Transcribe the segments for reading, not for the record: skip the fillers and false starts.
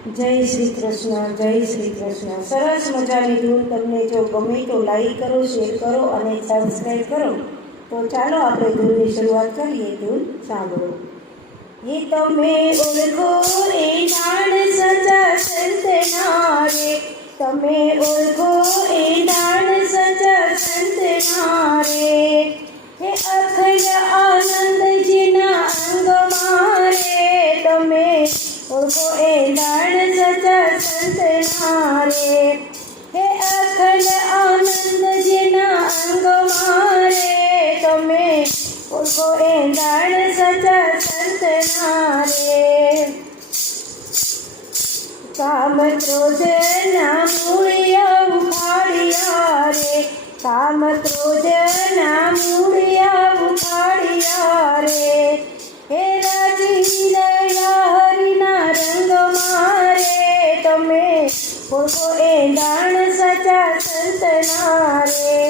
જય શ્રી કૃષ્ણ, જય શ્રી કૃષ્ણ. સરસ મજાની ધૂન તમને જો ગમે તો લાઈક કરો, શેર કરો અને સબસ્ક્રાઈબ કરો. તો ચાલો આપણે ધૂનની શરૂઆત કરીએ. ધૂન સાંભળો. એ તમે ઓળખો એ દાણ સચા સંતના રે, તમે ઓળખો એ દાણ સચા સંતના રે. હે અખંડ આનંદજીના અંગમાં રે, તમે ઓળખો એ દાણ સચા સંતના રે. હે અખંડ આનંદજીના અંગમાં રે, તમે ઓળખો એ દાણ સચા સંતના રે. કામ ક્રોધના મૂળિયા ઉખાડ્યા રે, કામ ક્રોધના મૂળિયા ઉખાડ્યા રે. હે રાજી દયા હરિના રંગમાં રે, તમે ઓળખો એ દાણ સચા સંતના રે.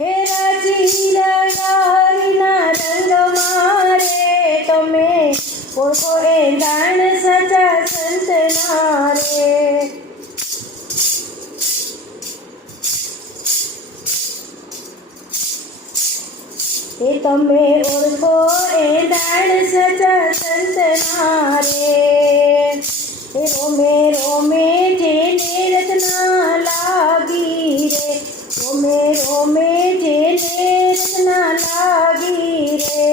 હે રાજી દયા હરિના રંગમાં રે, તમે ઓળખો એ દાણ સચા સંતના રે. એ તમે ઓળખો એ દાણ સચા સંતના રે. એ રોમે રોમે જેને રત્ના લાગી રે, રોમે રોમે જેને રત્ના લાગી રે.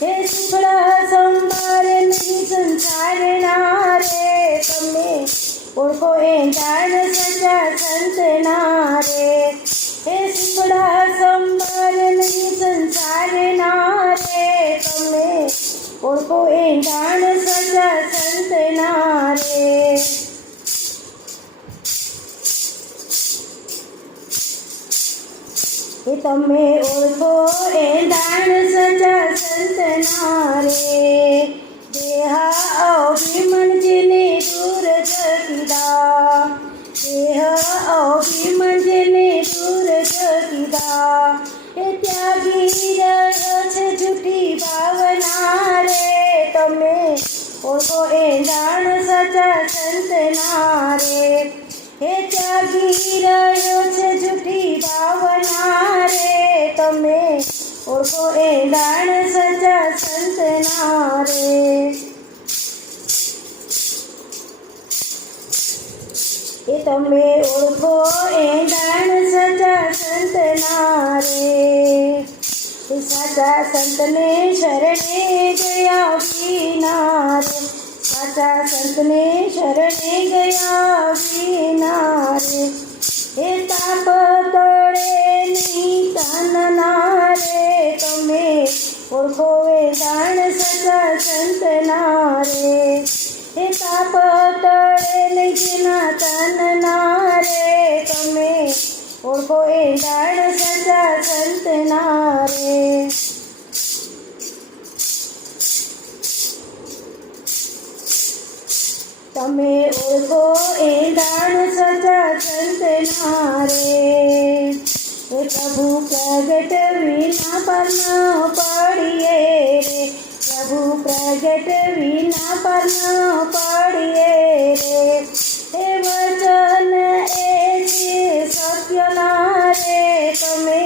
હે સુખડા સંભાર નહીં સંસારના રે, તમે ઓળખો એ દાણ સચા સંતના રે. હે સુખડા સંભાર નહીં સંસારના રે, તમે ઓળખો એ દાણ સચા સંતના રે. એ તમે ઓળખો એ દાણ સચા સંતના રે. દેહ અભિમન જેને દૂર જકીદા, દેહ અભિમન જેને દૂર જકીદા. એ ત્યાગી રહ્યો છે જૂઠી ભાવના રે, તમે ઓળખો એ દાણ સચા સંતના રે. હે ત્યાગી રહ્યો છે જૂઠી ભાવના રે, તમે ઓળખો એ દાણ સચા સંતના રે. એ તમે ઓળખો એ દાણ સચા સંતના રે. એ સાચા સંતને શરણે ગયા વિના રે, સાચા સંતને શરણે ગયા વિના રે. એ તાપ તળે નહીં તનના રે, તમે ઓળખો એ દાણ સચા સંતના રે. એ તાપ તળે નહીં જેના તનના રે, તમે ઓળખો એ દાણ સચા સંતના રે. તમે ઓળખો એ દાણ સચા સંતના રે. એ પ્રભુ પ્રગટ વિના પર ન પડીએ રે, પ્રભુ પ્રગટ વિના પર ન પડીએ રે. એ વચન એ છે સત્યના રે, તમે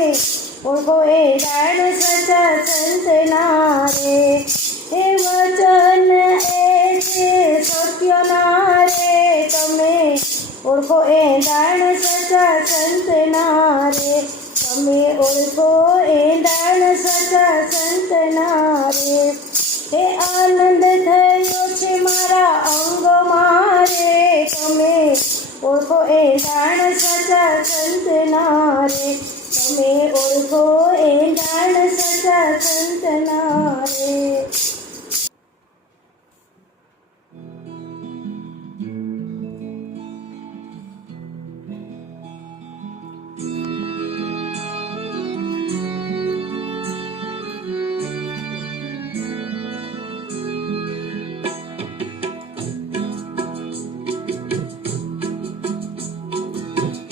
ઓળખો એ દાણ સચા સંતના રે. એ વચન એ છે સત્યના રે, તમે ઓળખો એ દાણ સચા સંતના રે. તમે ઓળખો એ દાણ સચા સંતના રે. હે આનંદ થયો છે મારા અંગમાં રે, તમે ઓળખો એ દાણ સચા સંતના રે. તમે ઓળખો એ દાણ સચા સંતના રે.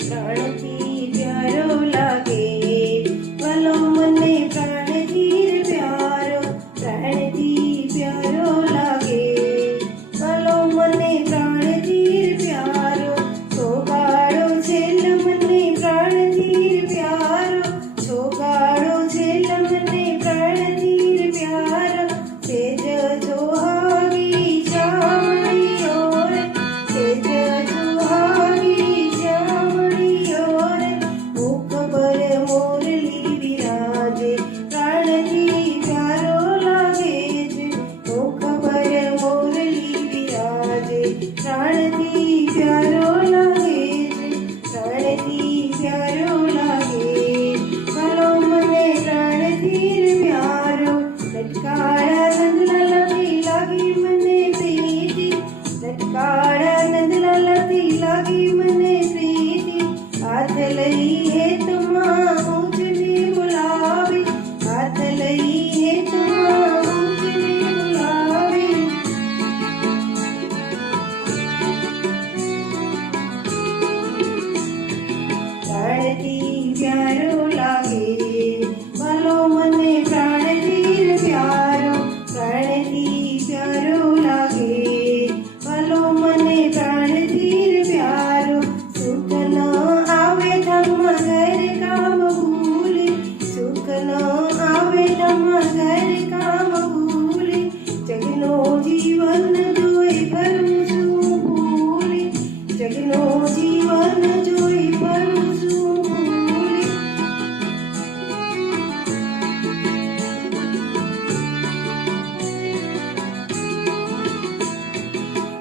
પ્રાણથી પ્યારો લાગે, ભલો મને પ્રાણથી પ્યારો, પ્રાણથી પ્રાણથી પ્યારો લાગે છે, પ્રાણથી પ્યારો લાગે. વાલો મને પ્રાણથી પ્યારો, લટકાળા નંદલાલથી લાગી મને પ્રીતિ, લટકાળા નંદલાલથી લાગી મને પ્રીતિ. હાથ લઈ હેતમાં ઊંચને બોલાવી, હાથ લઈ હેતમાં ઊંચને બોલાવી. પ્રાણથી પ્યારો લાગે, વાલો મને પ્રાણથી પ્યારો, પ્રાણથી પ્યારો લાગે, વાલો મને પ્રાણથી પ્યારો. સુખ ન આવે ધમ ઘર કામ ભૂલે, સુખ ન આવે ધમ ઘર કામ ભૂલે. જગનો જીવન જોઈ ફરું છું ભૂલે, જગનો જીવન જોઈ ફરું છું ભૂલે.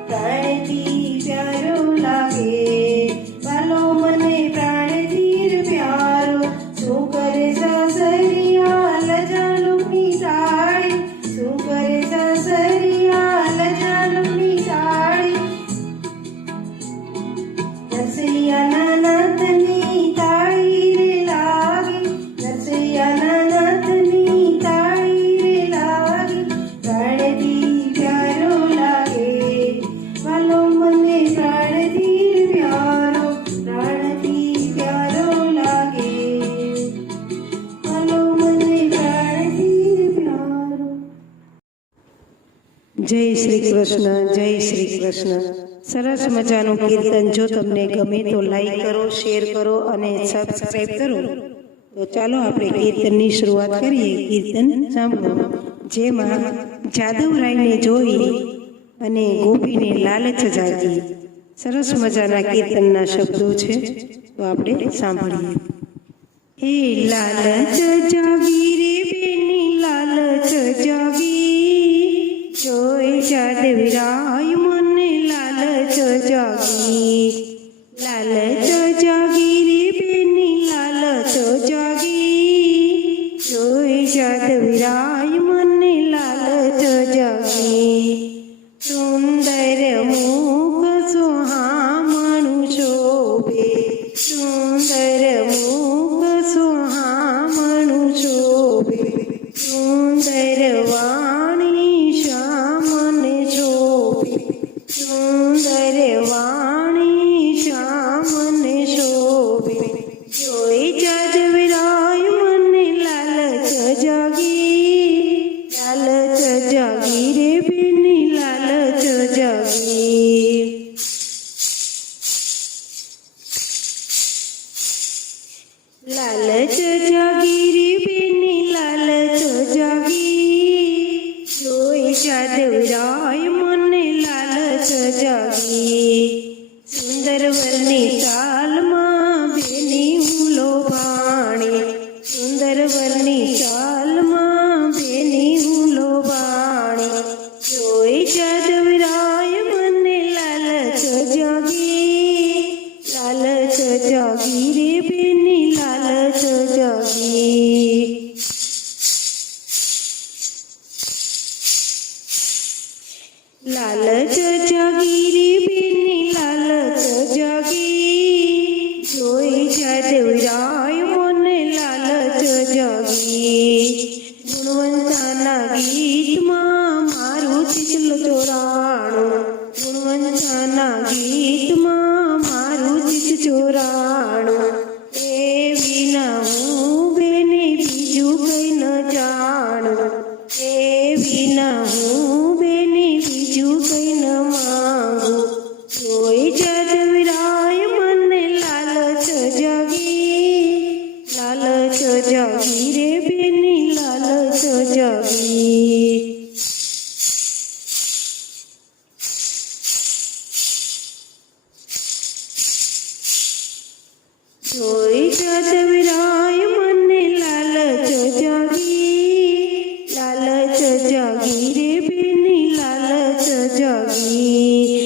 પ્રાણથી પ્યારો લાગે, વાલો મને પ્રાણથી પ્યારો. શું કરે સાસરિયા લજાલુની તાળી, શું કરે સાસરિયા લજાલુની તાળી. નરસૈયાના નાથની તાળી રે લાગી, નરસૈયાના નાથની તાળી રે લાગી. પ્રાણથી પ્યારો લાગે, વાલો મને પ્રાણથી પ્યારો, પ્રાણથી પ્યારો લાગે, વાલો મને પ્રાણથી પ્યારો. જય શ્રી કૃષ્ણ, જય શ્રી કૃષ્ણ. સરસ મજાનું કીર્તન. જો તમને ગમે તો લાઈક કરો, શેર કરો અને સબસ્ક્રાઈબ કરો. તો ચાલો આપણે કીર્તનની શરૂઆત કરીએ. કીર્તન સાંભળો. જેમાં જાદવરાયને જોઈ અને ગોપીને લાલચ જાગી. સરસ મજાના કીર્તનના શબ્દો છે, તો આપણે સાંભળીએ. હે લાલચ જાગી રે બેની લાલચ જાગી, જોઈ જાદવરાય મને લાલચ જાગી. લાલચ જાગી રે બેની લાલચ જાગી, જોઈ જાદવરાય મને લાલચ જાગી. સુંદર મુખ સુહામણું શોભે, સુંદર મુખ સુહામણું શોભે, સુંદર વાણી શ્યામને શોભે, સુંદર વાણી શ્યામને શોભે. જોઈ જાદવરાય મને લાલચ જાગી, લાલચ જાગી રે બેની લાલચ જાગી. લાલચ જાગી રે બેની લાલચ જાગી, જોઈ જાદવરાય મને લાલચ જાગી. સુંદર વરની ચાલમાં બેની હું લોભાણી, સુંદર વરની ચાલમાં બેની હું લોભાણી. જોઈ જાદવરાય મને લાલચ જાગી, લાલચ જાગી રે બેની લાલચ જાગી. લાલચ જાગી રે બેની લાલચ જાગી, જોઈ જાદવરાય મને લાલચ જાગી. ગુણવંતાના ગીતમાં મારું ચિત્ત ચોરાણું, ગુણવંતાના ગીતમાં મારું ચિત્ત ચોરાણું. એ વિના હું બેને બીજું કઈ ન જાણું, એ વિના હું બેને બીજું કઈ ન માંગું. જોઈ જાદવરાય મને લાલચ જાગી, લાલચ જાગી રે બેની લાલચ જાગી. જોઈ જાદવરાય મને લાલચ જાગી, લાલચ જાગી રે બેની લાલચ જાગી.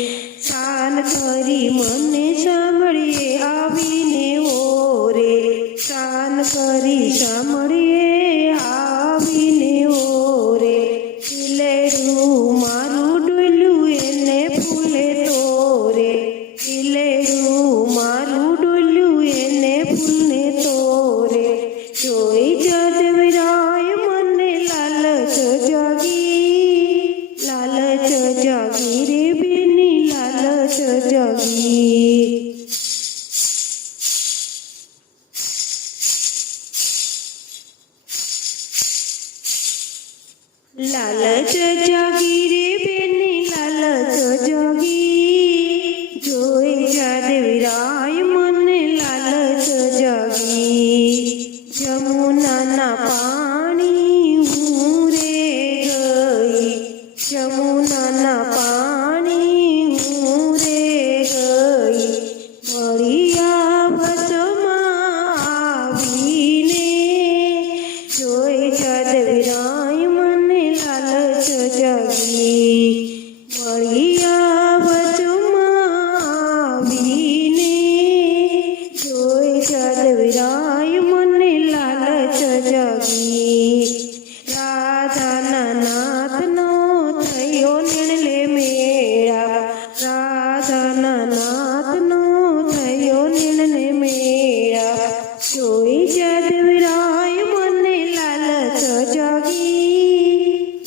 નાથનો થયો નિર્ણય મેળા જોઈ જાદવરાય મને લાલચ જાગી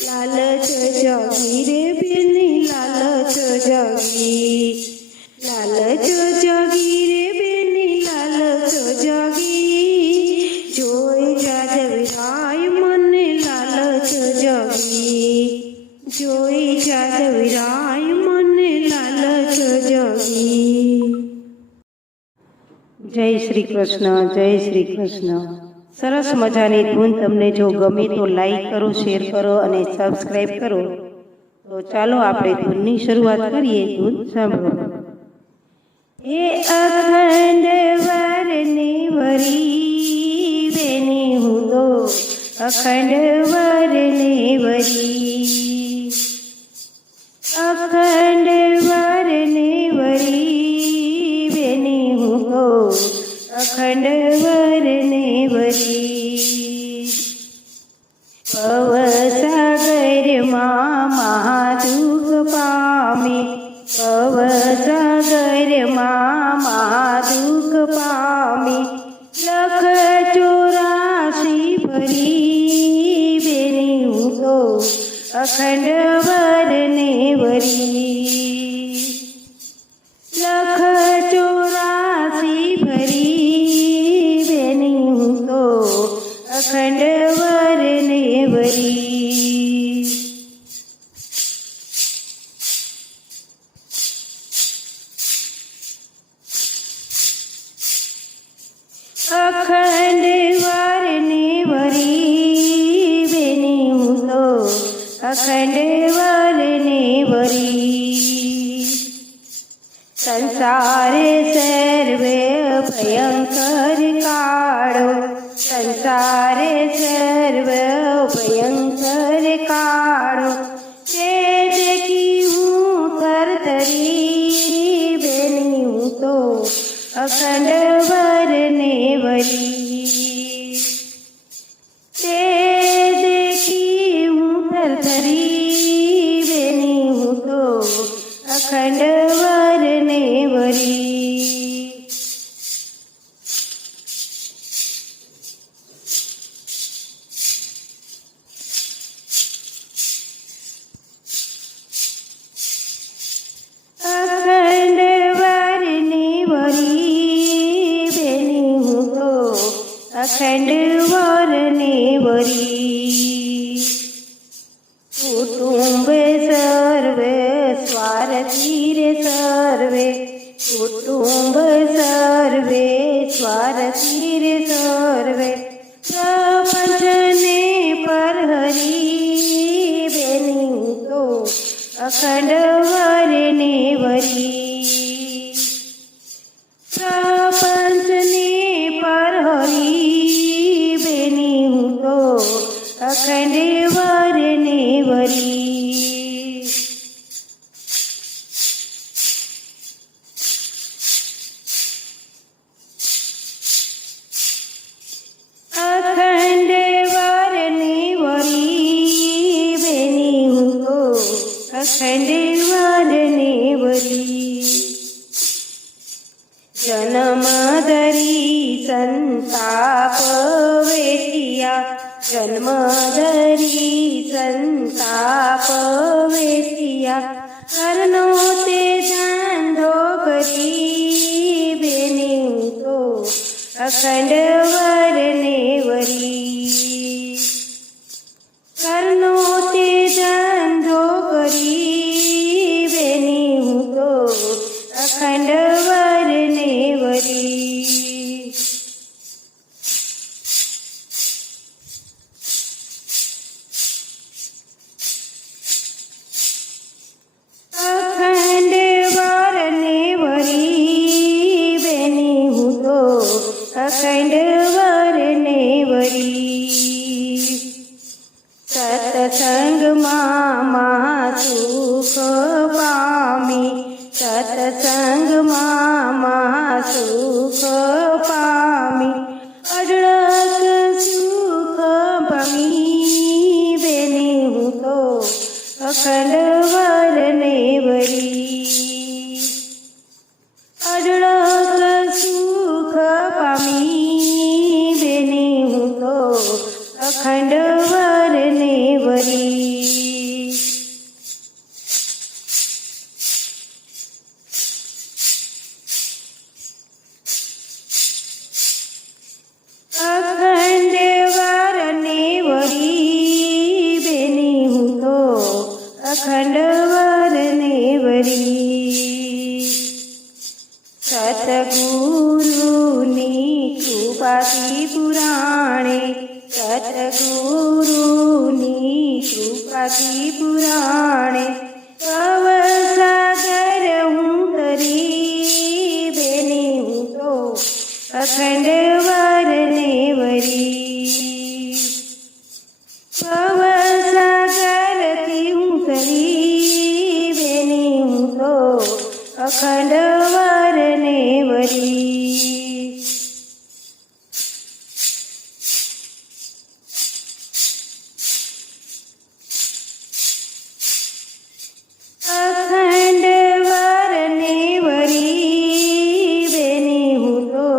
રે બેની લાલચ જાગી રે બેની લાલચ જાગી જોઈ જાદવરાય મને લાલચ જાગી જોઈ જાદવરાય મને લાલચ જાગી. જય શ્રી કૃષ્ણ, જય શ્રી કૃષ્ણ. સરસ મજાની ધૂન તમને જો ગમે તો લાઈક કરો, શેર કરો અને સબસ્ક્રાઈબ કરો. તો ચાલો આપણે ધૂનની શરૂઆત કરીએ. ધૂન સાંભળો. એ અખંડ વરને વરી બેની હું તો અખંડ વરને વરી અખંડ વરને વરી બેની હું તો અખંડ વરને વરી ભવસાગરમાં મહાદુઃખ પામી ભવસાગરમાં મહાદુઃખ પામી લખ 84 ભરી બેની હું તો અખંડ વરને વરી લખ 84 ભરી બેની હું તો અખંડ વરને વરી અખંડ વરને વરી બેની હું તો અખંડ વરને વરી સંસારે સર્વે ભયંકર કાળો સંસારે સર્વે ભયંકર કાળો તે દેખી હું તરતરી બેની હું તો અખંડ વરને વરી તે દેખી હું તરતરી બેની હું તો અખંડ વરને વરી અખંડ વરને વરી બેની હું તો અખંડ વરને વરી કુટુંબ સર્વે સ્વાર્થી રે સર્વે કુટુંબ સર્વે સ્વાર્થી રે સર્વે પ્રપંચને પરહરી બેની હું તો અખંડ વરને વરી પ્રપંચને પરહરી બેની હું તો અખંડ વરને વરી અખંડ વરને વરી બેની હું તો અખંડ વરને વરી જન્મ ધરી સંતાપ વેઠિયા જન્મ ધરી સંતાપ વેઠિયા કરનો તે ધંધો કરી બેની હું તો અખંડ વરને વરી કરનો તે ધંધો કરી બેની હું તો અખંડ વરને વરી અખંડ વરને વરી બેની હું તો અખંડ વરને વરી સત્સંગમાં સુખ પામી સત્સંગમાં સુખ પામી અઢળક સુખ પામી બેની હું તો અખંડ વરને વરી સતગુરુની કૃપાથી પુરાણે, સતગુરુની કૃપાથી પુરાણે, ભવસાગર હું તરી બેની હું તો અખંડ વરને વરી. ભવસાગરથી હું તરી બેની હું તો અખંડ વરને વરી. અખંડ વરને વરી બેની હું તો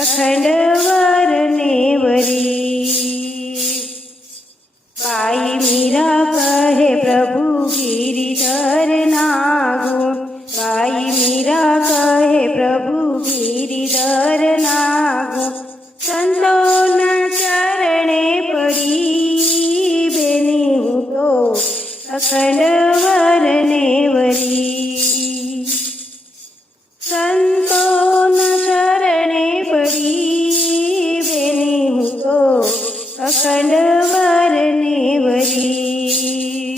અખંડ વરને વરી. બાઈ મીરા કહે પ્રભુ ગિરિધર ના ગુણ, બાઈ મીરા કહે પ્રભુ ગિરિધર ના ગુણ, સંતોના ચરણે પડી બેની હું તો અખંડ વરને વરી. સંતોના ચરણે પડી બેની હું તો અખંડ વરને વરી.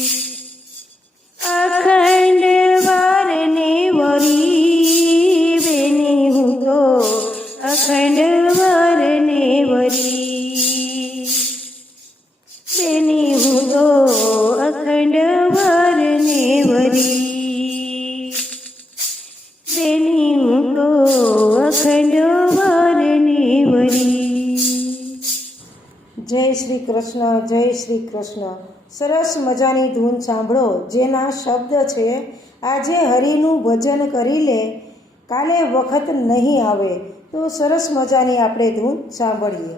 અખંડ વરને વરી બેની હું તો અખંડ વરને વરી. બેની હું તો અખંડ વરને વરી. બેની હું તો અખંડ વરને વરી. જય શ્રી કૃષ્ણ, જય શ્રી કૃષ્ણ. સરસ મજાની ધૂન સાંભળો જેના શબ્દ છે, આજે હરિનું ભજન કરી લે કાલે વખત નહીં આવે. તો સરસ મજાની આપણે ધૂન સાંભળીએ.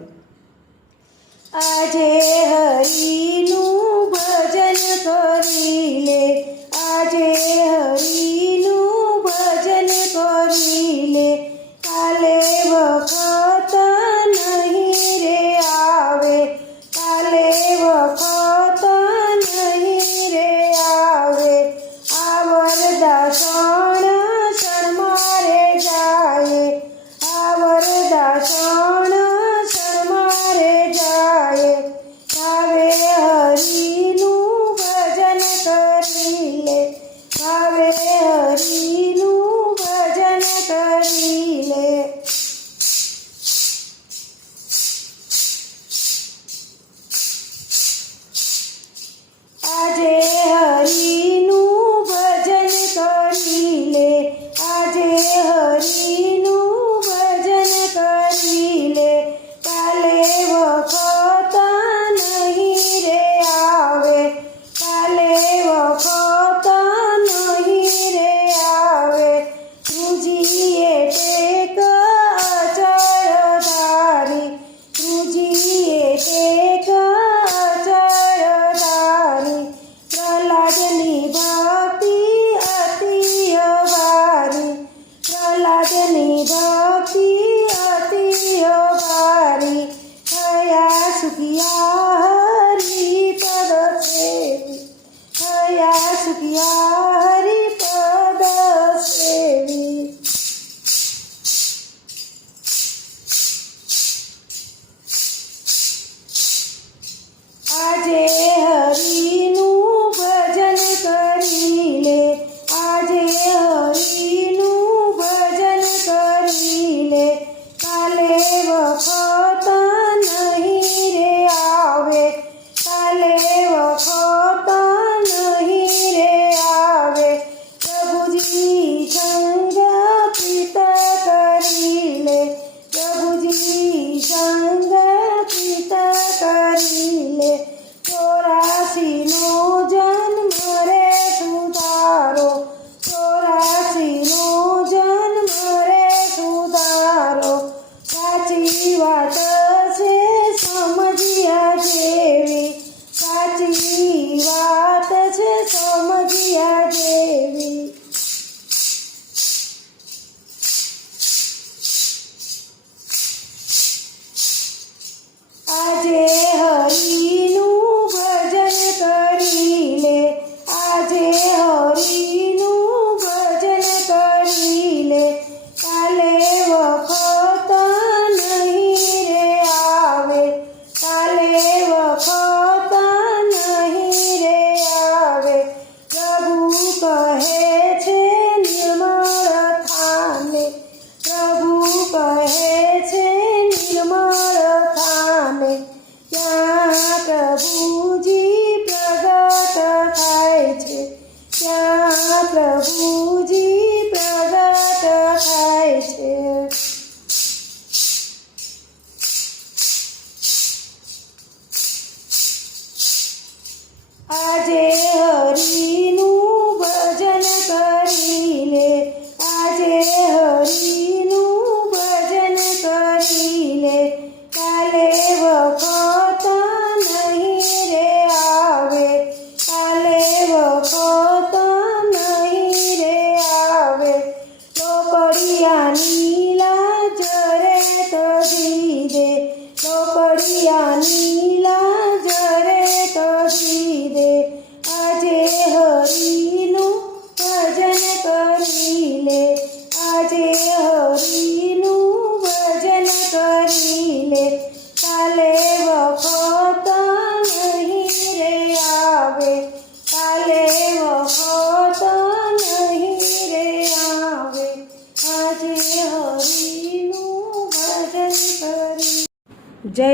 આજે હરિનું ભજન કરી લે, આજે હરિનું ભજન કરી લે કાલે વખત નહીં રે આવે, કાલે વખત નહીં રે આવે. આ વરદાસણ શણ મારે જાય, આ વરદાસણ શણ મારે જાય. ભાવે હરિનું ભજન કરી લે, ભાવે હરિ આજે હરિનું ભજન કરી. જય